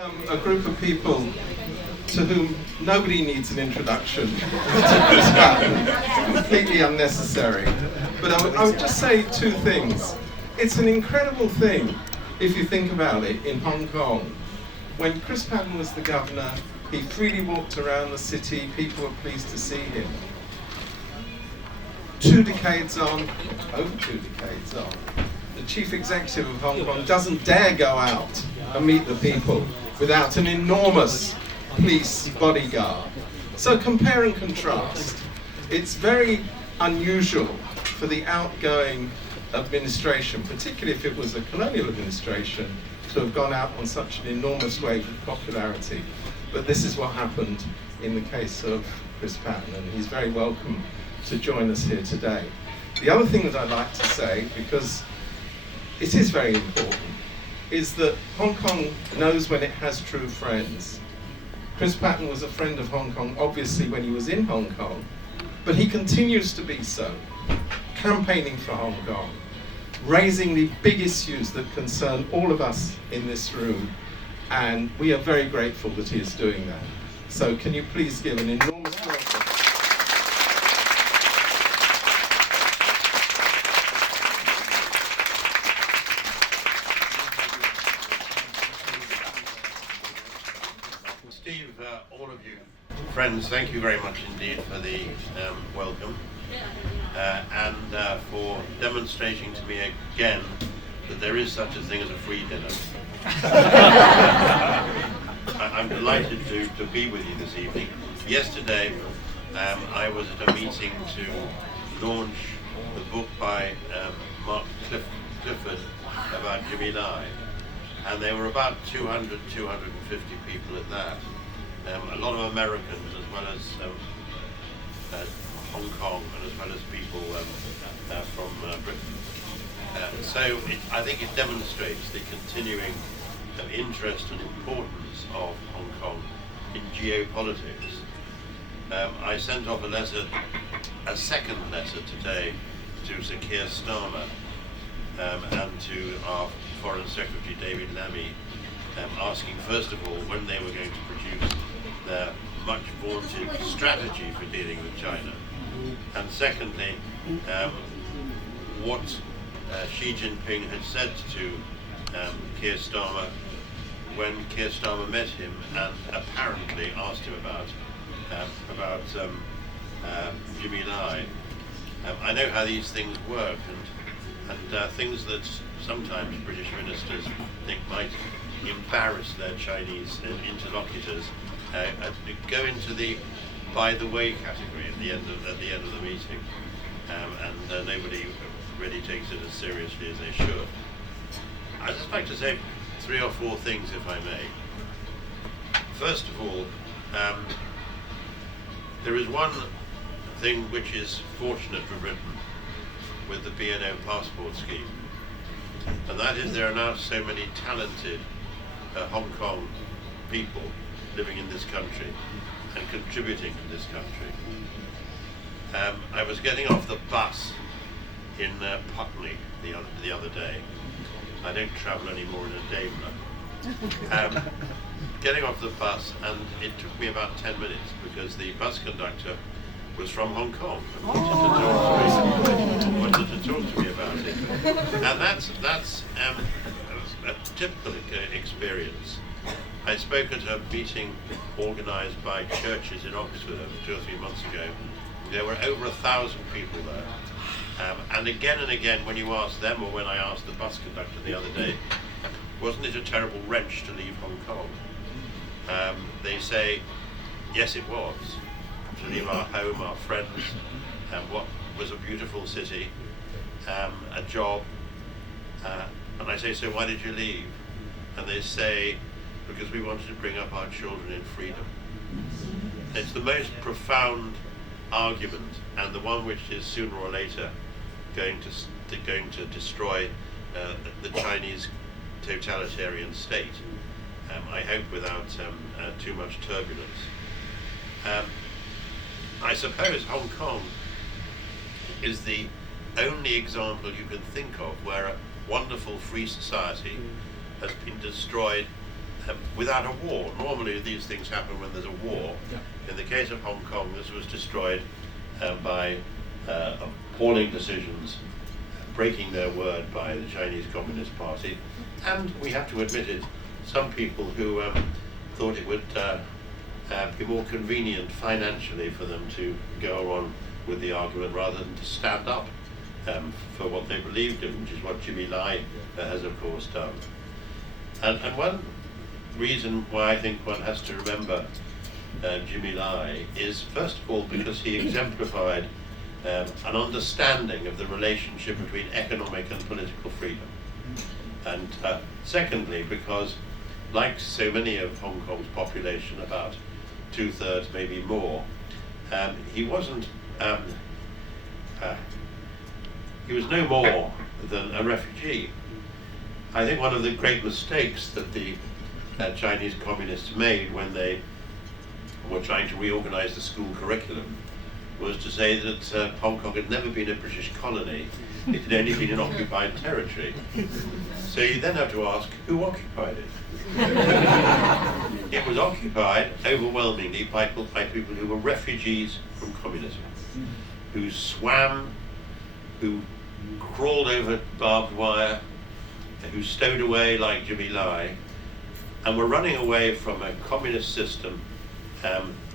A group of people to whom nobody needs an introduction to Chris Patten. It's completely unnecessary. But I would just say two things. It's an incredible thing, if you think about it, in Hong Kong. When Chris Patten was the governor, he freely walked around the city, people were pleased to see him. 2 decades on, over 2 decades on, the chief executive of Hong Kong doesn't dare go out and meet the people without an enormous police bodyguard. So compare and contrast. It's very unusual for the outgoing administration, particularly if it was a colonial administration, to have gone out on such an enormous wave of popularity. But this is what happened in the case of Chris Patten, and he's very welcome to join us here today. The other thing that I'd like to say, because it is very important, is that Hong Kong knows when it has true friends. Chris Patten was a friend of Hong Kong, obviously, when he was in Hong Kong, but he continues to be so, campaigning for Hong Kong, raising the big issues that concern all of us in this room, and we are very grateful that he is doing that. So can you please give an enormous welcome. Steve, all of you friends, thank you very much indeed for the welcome and for demonstrating to me again that there is such a thing as a free dinner. I'm delighted to be with you this evening. Yesterday I was at a meeting to launch the book by Mark Clifford about Jimmy Lai, and there were about 200, 250 people at that. A lot of Americans as well as Hong Kong and as well as people from Britain. So I think it demonstrates the continuing interest and importance of Hong Kong in geopolitics. I sent off a second letter today to Sir Keir Starmer and to our Foreign Secretary David Lammy, asking first of all when they were going to produce their much vaunted strategy for dealing with China, and secondly what Xi Jinping had said to Keir Starmer when Keir Starmer met him and apparently asked him about Jimmy Lai. I know how these things work, and things that sometimes British ministers think might embarrass their Chinese interlocutors go into the by the way category at the end of the meeting, and nobody really takes it as seriously as they should. I'd just like to say 3 or 4 things, if I may. First of all, there is one thing which is fortunate for Britain with the B&O passport scheme, and that is there are now so many talented Hong Kong people living in this country and contributing to this country. I was getting off the bus in Putney the other day. I don't travel anymore in a Daimler. Getting off the bus, and it took me about 10 minutes because the bus conductor was from Hong Kong and wanted to talk to me about it. And that's a typical experience. I spoke at a meeting organised by churches in Oxford 2 or 3 months ago. There were over 1,000 people there. And again, when you ask them, or when I asked the bus conductor the other day, wasn't it a terrible wrench to leave Hong Kong? They say, yes it was, to leave our home, our friends, and what was a beautiful city, a job, and I say, so why did you leave? And they say, because we wanted to bring up our children in freedom. It's the most profound argument, and the one which is sooner or later going to destroy the Chinese totalitarian state. I hope without too much turbulence. I suppose Hong Kong is the only example you can think of where a wonderful free society has been destroyed without a war. Normally these things happen when there's a war. In the case of Hong Kong, this was destroyed by appalling decisions, breaking their word by the Chinese Communist Party, and we have to admit it, some people who thought it would be more convenient financially for them to go on with the argument rather than to stand up for what they believed in, which is what Jimmy Lai has of course done. And one reason why I think one has to remember Jimmy Lai is, first of all, because he exemplified an understanding of the relationship between economic and political freedom. And secondly, because like so many of Hong Kong's population, about 2/3, maybe more, he wasn't, he was no more than a refugee. I think one of the great mistakes that the Chinese communists made when they were trying to reorganize the school curriculum was to say that Hong Kong had never been a British colony, it had only been an occupied territory. So you then have to ask, who occupied it? It was occupied overwhelmingly by people who were refugees from communism, who swam, who crawled over barbed wire, who stowed away like Jimmy Lai, and were running away from a communist system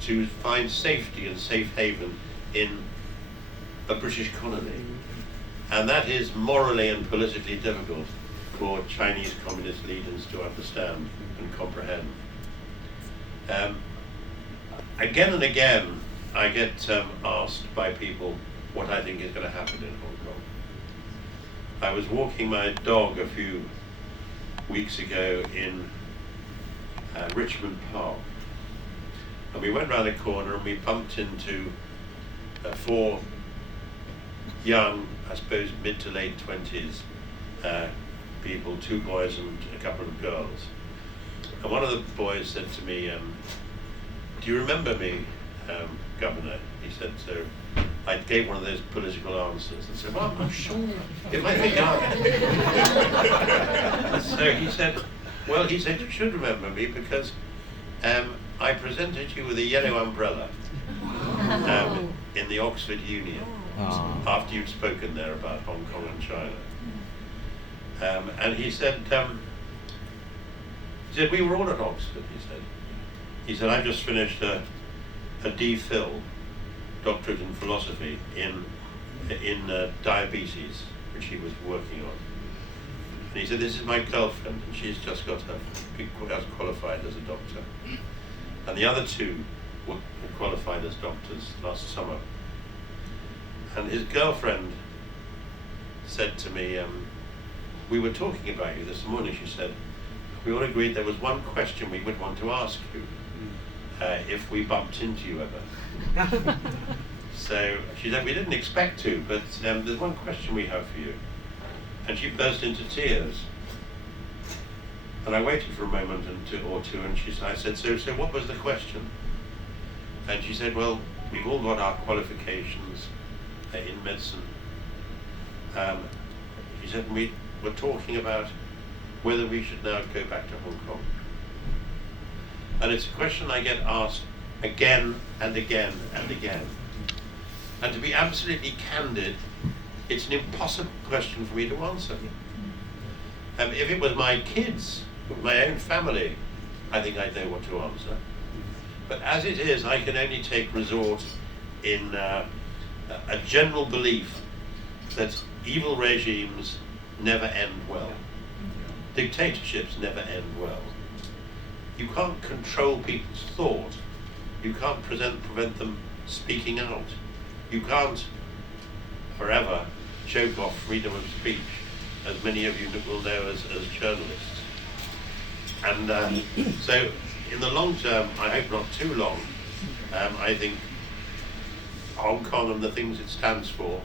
to find safety and safe haven in a British colony. And that is morally and politically difficult for Chinese communist leaders to understand and comprehend. Again and again, I get asked by people what I think is going to happen in Hong Kong. I was walking my dog a few weeks ago in Richmond Park, and we went round a corner and we bumped into 4 young, I suppose mid to late 20s people, 2 boys and a couple of girls. And one of the boys said to me, do you remember me, Governor? He said, so I gave one of those political answers and said, well, I'm sure it might be young. So he said, well, he said, you should remember me because I presented you with a yellow umbrella in the Oxford Union after you'd spoken there about Hong Kong and China. And he said, we were all at Oxford, he said. He said, I've just finished a D.Phil, doctorate in philosophy, in diabetes, which he was working on. And he said, this is my girlfriend, and she's just got qualified as a doctor. And the other 2 were qualified as doctors last summer. And his girlfriend said to me, we were talking about you this morning, she said, we all agreed there was one question we would want to ask you if we bumped into you ever. So she said, we didn't expect to, but there's one question we have for you. And she burst into tears. And I waited for a moment or two, and I said, so what was the question? And she said, well, we've all got our qualifications in medicine. She said, we were talking about whether we should now go back to Hong Kong. And it's a question I get asked again and again and again. And to be absolutely candid, it's an impossible question for me to answer. If it was my kids, my own family, I think I'd know what to answer. But as it is, I can only take resort in a general belief that evil regimes never end well. Dictatorships never end well. You can't control people's thought. You can't prevent them speaking out. You can't forever choke off freedom of speech, as many of you will know as journalists. And so in the long term, I hope not too long, I think Hong Kong and the things it stands for,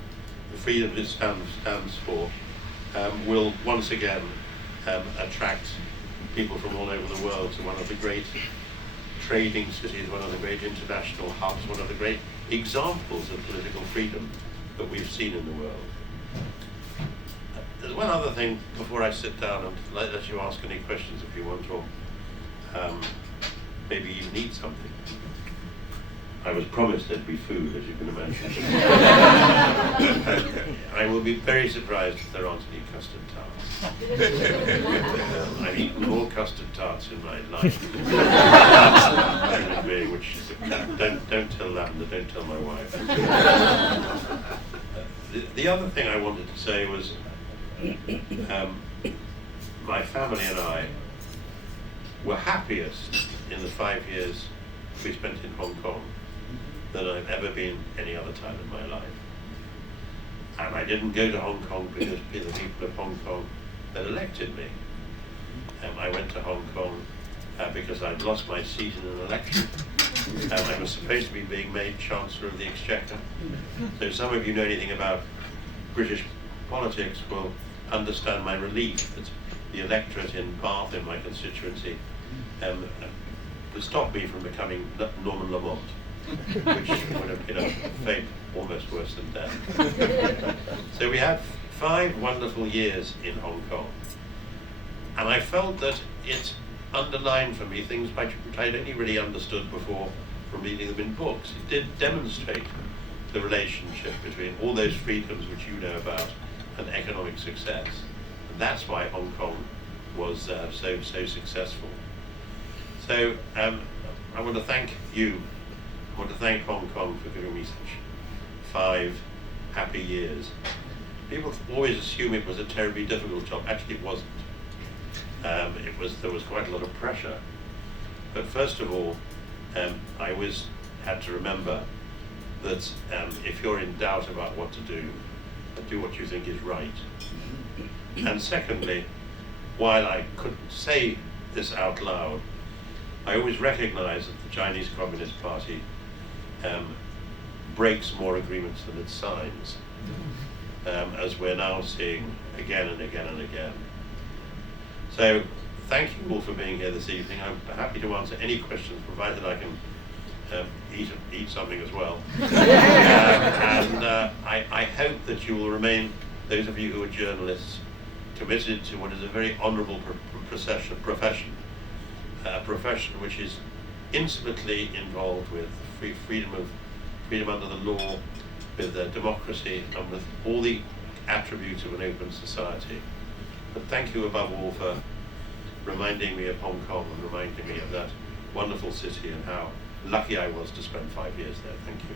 the freedom it stands for, will once again attract people from all over the world to one of the great trading cities, one of the great international hubs, one of the great examples of political freedom that we've seen in the world. There's one other thing before I sit down and let you ask any questions if you want, or maybe even eat something. I was promised there'd be food, as you can imagine. I will be very surprised if there aren't any custard tarts. I've eaten more custard tarts in my life. Which don't tell Lavender, don't tell my wife. The other thing I wanted to say was, my family and I were happiest in the 5 years we spent in Hong Kong than I've ever been any other time in my life. And I didn't go to Hong Kong because the people of Hong Kong had elected me. I went to Hong Kong because I'd lost my seat in an election. I was supposed to be being made Chancellor of the Exchequer. So some of you know anything about British politics will understand my relief that the electorate in Bath, in my constituency, stopped me from becoming Norman Lamont, which would have been a fate almost worse than death. So we had 5 wonderful years in Hong Kong, and I felt that it underlined for me things which I'd only really understood before from reading them in books. It did demonstrate the relationship between all those freedoms which you know about and economic success. And that's why Hong Kong was so successful. So I want to thank you. I want to thank Hong Kong for giving me such 5 happy years. People always assume it was a terribly difficult job. Actually, it wasn't. There was quite a lot of pressure. But first of all, I always had to remember that if you're in doubt about what to do what you think is right. And secondly, while I couldn't say this out loud, I always recognize that the Chinese Communist Party breaks more agreements than it signs, as we're now seeing again and again and again. So thank you all for being here this evening. I'm happy to answer any questions, provided I can eat something as well. I hope that you will remain, those of you who are journalists, committed to what is a very honourable profession, a profession which is intimately involved with freedom under the law, with democracy, and with all the attributes of an open society. But thank you above all for reminding me of Hong Kong and reminding me of that wonderful city and how lucky I was to spend 5 years there. Thank you.